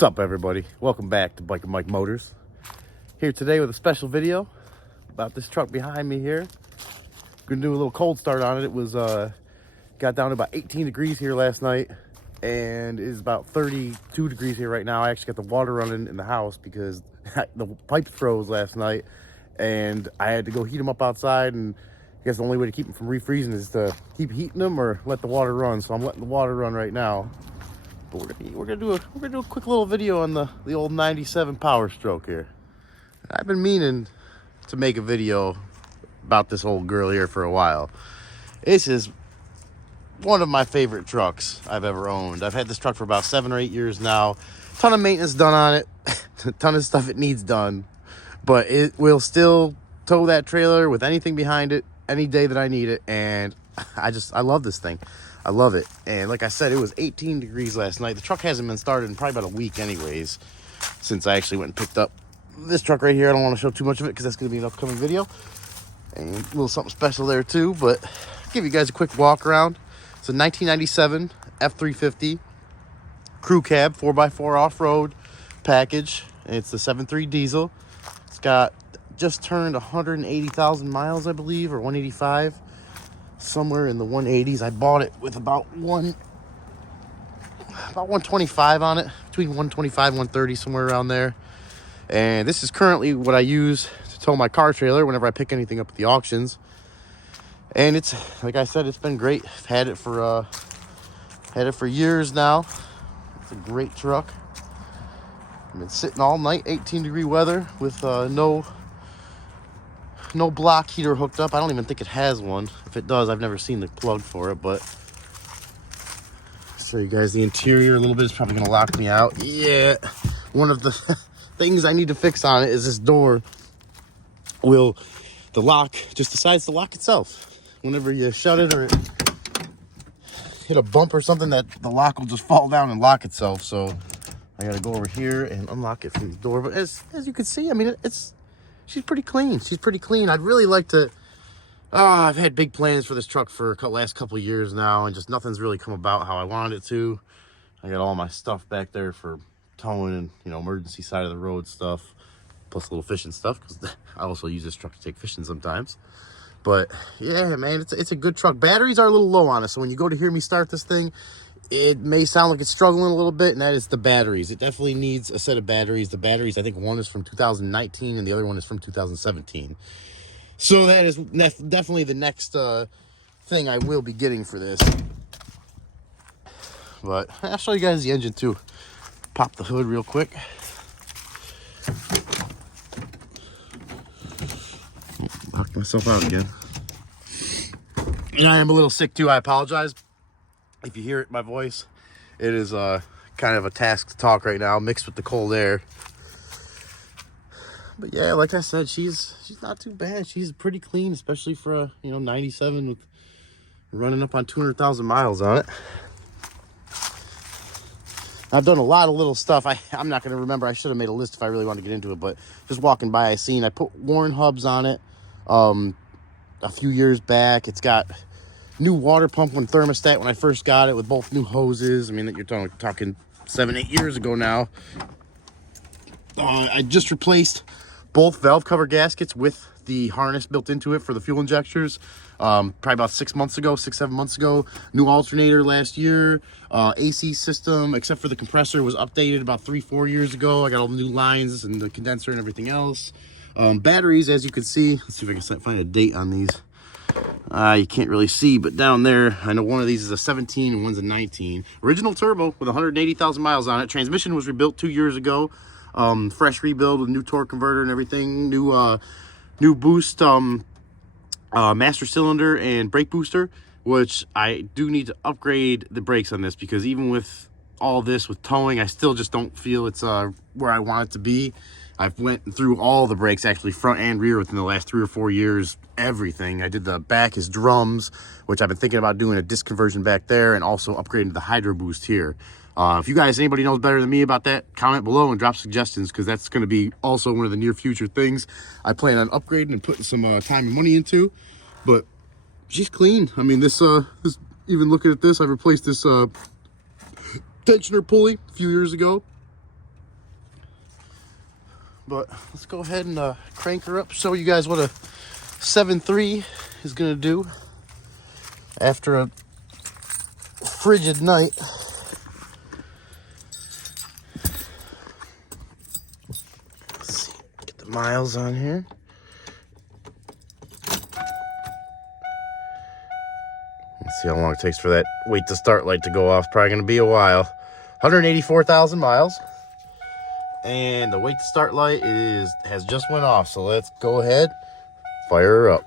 What's up, everybody? Welcome back to Bike and Mike Motors. Here today with a special video about this truck behind me here. Gonna do a little cold start on it. It was got down to about 18 degrees here last night, and it is about 32 degrees here right now. I actually got the water running in the house because the pipe froze last night, and I had to go heat them up outside. And I guess the only way to keep them from refreezing is to keep heating them or let the water run. So I'm letting the water run right now. But we're gonna do a quick little video on the old 97 Power Stroke here. I've been meaning to make a video about this old girl here for a while. This is one of my favorite trucks I've ever owned. I've had this truck for about 7 or 8 years now. Ton of maintenance done on it, a ton of stuff it needs done, but it will still tow that trailer with anything behind it any day that I need it. And I love this thing. I love it. And like I said, it was 18 degrees last night. The truck hasn't been started in probably about a week anyways, since I actually went and picked up this truck right here. I don't want to show too much of it because that's going to be an upcoming video. And a little something special there too, but I'll give you guys a quick walk around. It's a 1997 F350 crew cab, 4x4 off-road package. And it's the 7.3 diesel. It's got just turned 180,000 miles, I believe, or 185. Somewhere in the 180s. I bought it with about 125 on it, between 125 and 130, somewhere around there. And this is currently what I use to tow my car trailer whenever I pick anything up at the auctions. And it's, like I said, it's been great. I've had it for years now. It's a great truck. I've been sitting all night, 18-degree weather, with no block heater hooked up. I don't even think it has one. If it does, I've never seen the plug for it, but I'll show you guys the interior a little bit. It's probably gonna lock me out. Yeah, one of the things I need to fix on it is this door. The lock just decides to lock itself whenever you shut it or hit a bump or something, that the lock will just fall down and lock itself. So I gotta go over here and unlock it from the door. But as you can see, I mean, she's pretty clean. She's pretty clean. I'd really like to... I've had big plans for this truck for the last couple of years now, and just nothing's really come about how I wanted it to. I got all my stuff back there for towing and, emergency side of the road stuff, plus a little fishing stuff, because I also use this truck to take fishing sometimes. But, yeah, man, it's a good truck. Batteries are a little low on it, so when you go to hear me start this thing, it may sound like it's struggling a little bit, and that is the batteries. It definitely needs a set of batteries. The batteries, I think one is from 2019 and the other one is from 2017. So that is definitely the next thing I will be getting for this. But I'll show you guys the engine too. Pop the hood real quick. Knocked myself out again. And I am a little sick too. I apologize. If you hear it, my voice, it is kind of a task to talk right now, mixed with the cold air. But yeah, like I said, she's not too bad. She's pretty clean, especially for a 97 with running up on 200,000 miles on it. I've done a lot of little stuff. I'm not going to remember. I should have made a list if I really wanted to get into it. But just walking by, I put Warren hubs on it a few years back. It's got new water pump and thermostat when I first got it, with both new hoses. I mean, you're talking 7-8 years ago now. I just replaced both valve cover gaskets with the harness built into it for the fuel injectors. Probably about 6-7 months ago. New alternator last year. AC system, except for the compressor, was updated about 3-4 years ago. I got all the new lines and the condenser and everything else. Batteries, as you can see, let's see if I can find a date on these. You can't really see, but down there, I know one of these is a 17 and one's a 19. Original turbo with 180,000 miles on it. Transmission was rebuilt 2 years ago. Fresh rebuild with new torque converter and everything. New boost, master cylinder and brake booster, which I do need to upgrade the brakes on this, because even with all this, with towing, I still just don't feel it's where I want it to be. I've went through all the brakes, actually front and rear, within the last 3 or 4 years. Everything. I did the back is drums, which I've been thinking about doing a disc conversion back there, and also upgrading the hydro boost here. If you guys, anybody knows better than me about that, comment below and drop suggestions, because that's going to be also one of the near future things I plan on upgrading and putting some time and money into. But she's clean. I mean, this even looking at this, I replaced this tensioner pulley a few years ago. But let's go ahead and crank her up, show you guys what a 7.3 is gonna do after a frigid night. Let's see, get the miles on here. Let's see how long it takes for that wait to start light to go off. Probably gonna be a while. 184,000 miles. And the wait to start light has just went off. So let's go ahead, fire her up.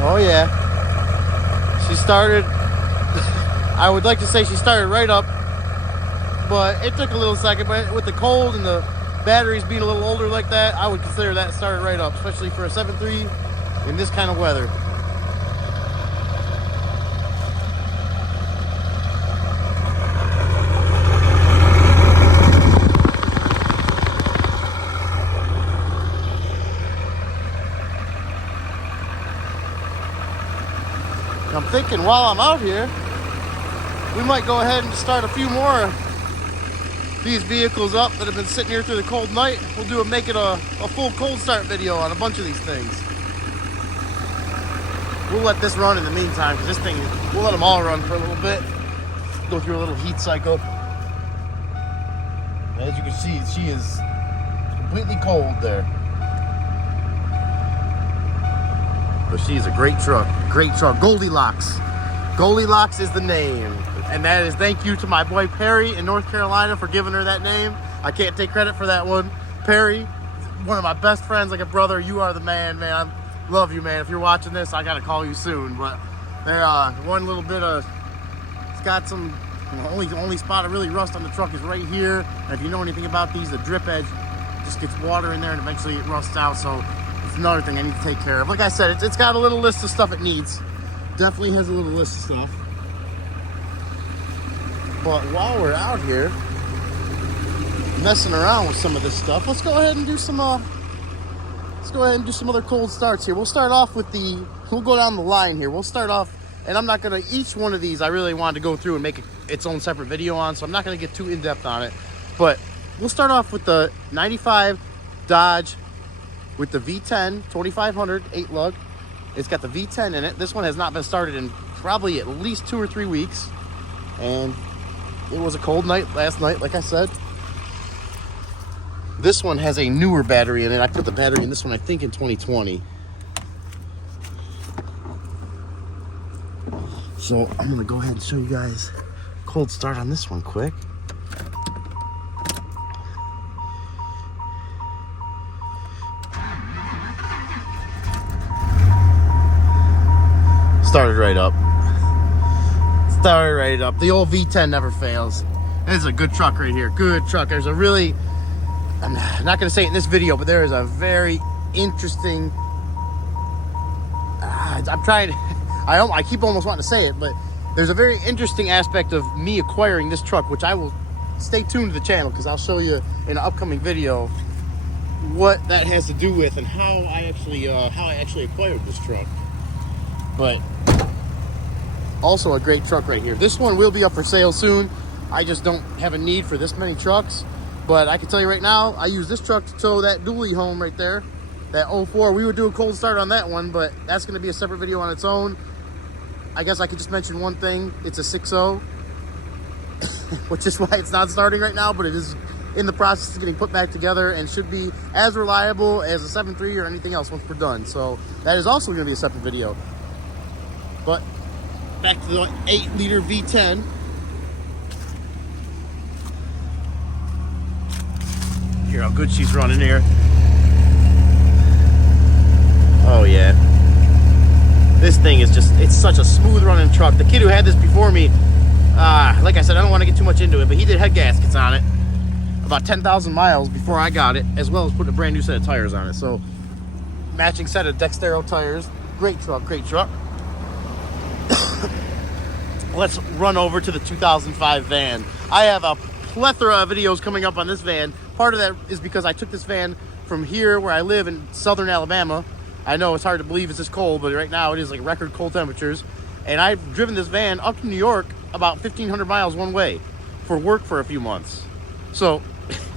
Oh yeah, she started, I would like to say she started right up, but it took a little second. But with the cold and the batteries being a little older like that, I would consider that started right up, especially for a 7.3 in this kind of weather. I'm thinking while I'm out here, we might go ahead and start a few more of these vehicles up that have been sitting here through the cold night. We'll make it a full cold start video on a bunch of these things. We'll let this run in the meantime, because this thing, we'll let them all run for a little bit. Go through a little heat cycle. As you can see, she is completely cold there. But she's a great truck, Goldilocks. Goldilocks is the name. And that is thank you to my boy Perry in North Carolina for giving her that name. I can't take credit for that one. Perry, one of my best friends, like a brother. You are the man, man. I love you, man. If you're watching this, I gotta call you soon. But there, one little bit of, it's got some, only spot of really rust on the truck is right here. And if you know anything about these, the drip edge just gets water in there and eventually it rusts out. So it's another thing I need to take care of. Like I said, it's got a little list of stuff it needs. Definitely has a little list of stuff. But while we're out here messing around with some of this stuff, let's go ahead and do some other cold starts here. We'll start off with we'll go down the line here. We'll start off, and I'm not gonna, each one of these I really wanted to go through and make its own separate video on, so I'm not gonna get too in-depth on it. But we'll start off with the 95 Dodge with the V10 2500 8 lug. It's got the V10 in it. This one has not been started in probably at least 2 or 3 weeks. And it was a cold night last night, like I said. This one has a newer battery in it. I put the battery in this one, I think, in 2020. So I'm gonna go ahead and show you guys cold start on this one quick. Started right up. The old V10 never fails. This is a good truck right here. Good truck. There's a really, I'm not going to say it in this video, but there is a very interesting, I'm trying, I keep almost wanting to say it, but there's a very interesting aspect of me acquiring this truck, which I will stay tuned to the channel because I'll show you in an upcoming video what that has to do with and how I actually acquired this truck. But also a great truck right here. This one will be up for sale soon. I just don't have a need for this many trucks. But I can tell you right now, I use this truck to tow that dually home right there. That 04. We would do a cold start on that one, but that's going to be a separate video on its own. I guess I could just mention one thing. It's a 6.0, which is why it's not starting right now, but it is in the process of getting put back together and should be as reliable as a 7.3 or anything else once we're done. So that is also going to be a separate video. But back to the 8-liter V10. Hear how good she's running here. Oh yeah. This thing is just, it's such a smooth running truck. The kid who had this before me, like I said, I don't want to get too much into it, but he did head gaskets on it about 10,000 miles before I got it, as well as putting a brand new set of tires on it. So matching set of Dextero tires. Great truck, great truck. Let's run over to the 2005 van. I have a plethora of videos coming up on this van. Part of that is because I took this van from here where I live in southern Alabama. I know it's hard to believe it's this cold, but right now it is like record cold temperatures. And I've driven this van up to New York about 1,500 miles one way for work for a few months. So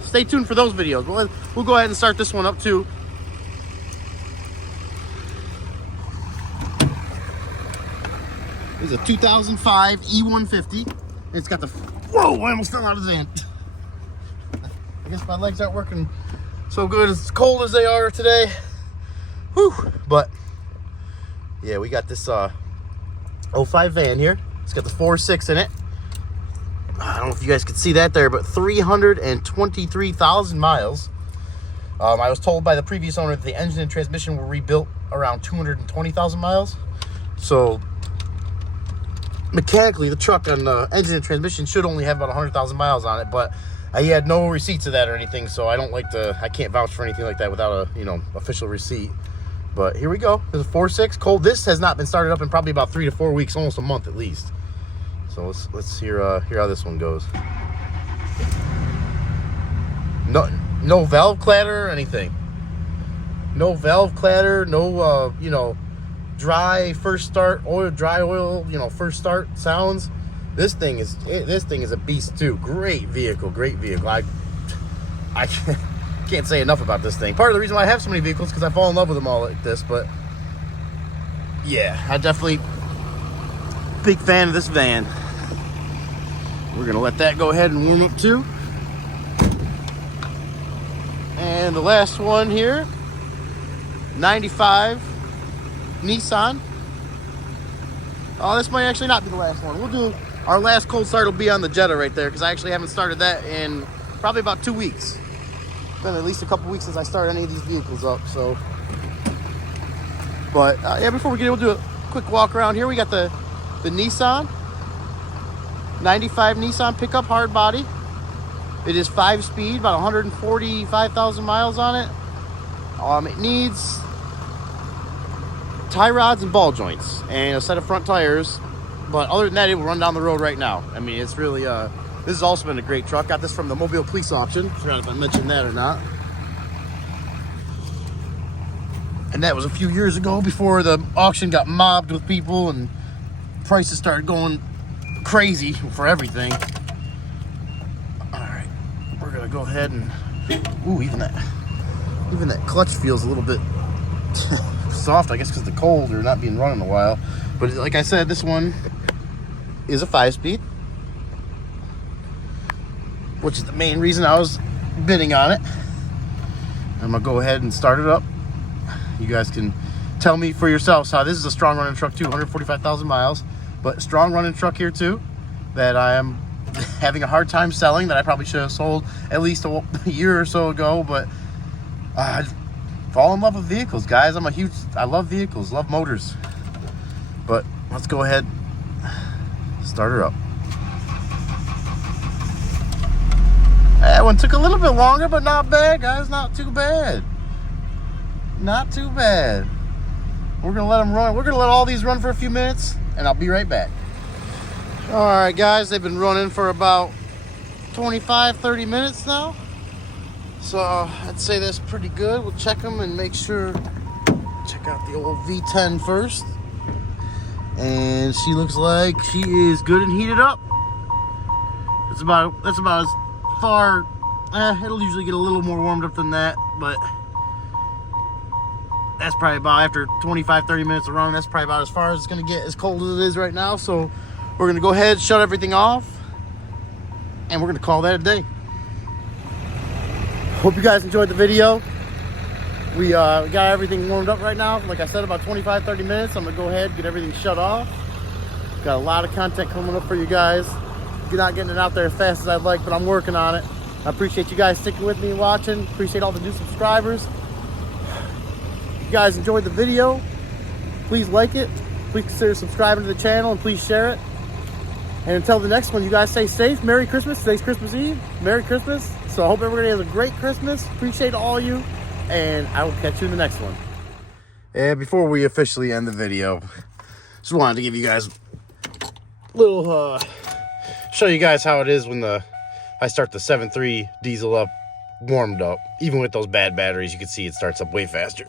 stay tuned for those videos. But we'll go ahead and start this one up too. This is a 2005 E150. It's got the, whoa, I almost fell out of the van. I guess my legs aren't working so good as cold as they are today. Whew. But yeah, we got this 05 van here. It's got the 4.6 in it. I don't know if you guys can see that there, but 323,000 miles. I was told by the previous owner that the engine and transmission were rebuilt around 220,000 miles. So mechanically, the truck on the engine and transmission should only have about 100,000 miles on it, but he had no receipts of that or anything, so I can't vouch for anything like that without a, official receipt. But here we go. There's a 4.6 cold. This has not been started up in probably about 3 to 4 weeks, almost a month at least. So let's hear how this one goes. No valve clatter or anything. No valve clatter. No dry first start oil, first start sounds. This thing is a beast too. Great vehicle. I can't say enough about this thing. Part of the reason why I have so many vehicles because I fall in love with them all like this. But yeah, I definitely big fan of this van. We're gonna let that go ahead and warm up too. And the last one here, 95 Nissan. Oh, this might actually not be the last one. We'll do our last cold start will be on the Jetta right there because I actually haven't started that in probably about 2 weeks. It's been at least a couple weeks since I started any of these vehicles up. So, but yeah, before we get it, we'll do a quick walk around here. We got the Nissan 95 Nissan pickup hard body. It is 5-speed, about 145,000 miles on it. It needs tie rods and ball joints and a set of front tires, but other than that, it will run down the road right now. I mean, it's really this has also been a great truck. Got this from the Mobile Police auction. Forgot if I mentioned that or not. And that was a few years ago before the auction got mobbed with people and prices started going crazy for everything. All right, we're gonna go ahead and even that clutch feels a little bit soft, I guess because of the cold or not being run in a while. But like I said, this one is a 5-speed, which is the main reason I was bidding on it. I'm gonna go ahead and start it up. You guys can tell me for yourselves how this is a strong running truck too, 145,000 miles, but strong running truck here too, that I am having a hard time selling, that I probably should have sold at least a year or so ago. But I fall in love with vehicles, guys. I love vehicles, love motors. But let's go ahead, start her up. That one took a little bit longer, but not bad, guys. Not too bad. Not too bad. We're gonna let them run. We're gonna let all these run for a few minutes, and I'll be right back. All right, guys, they've been running for about 25-30 minutes now, so I'd say that's pretty good. We'll check them and make sure. Check out the old V10 first, and she looks like she is good and heated up. That's about as far. It'll usually get a little more warmed up than that, but that's probably about, after 25-30 minutes of running, that's probably about as far as it's going to get, as cold as it is right now. So we're going to go ahead, shut everything off, and we're going to call that a day. Hope you guys enjoyed the video. We got everything warmed up right now. Like I said, about 25-30 minutes. I'm going to go ahead and get everything shut off. Got a lot of content coming up for you guys. You're not getting it out there as fast as I'd like, but I'm working on it. I appreciate you guys sticking with me and watching. Appreciate all the new subscribers. If you guys enjoyed the video, please like it. Please consider subscribing to the channel, and please share it. And until the next one, you guys stay safe. Merry Christmas. Today's Christmas Eve. Merry Christmas. So I hope everybody has a great Christmas. Appreciate all of you, and I will catch you in the next one. And before we officially end the video, just wanted to give you guys a little, show you guys how it is when I start the 7.3 diesel up, warmed up. Even with those bad batteries, you can see it starts up way faster.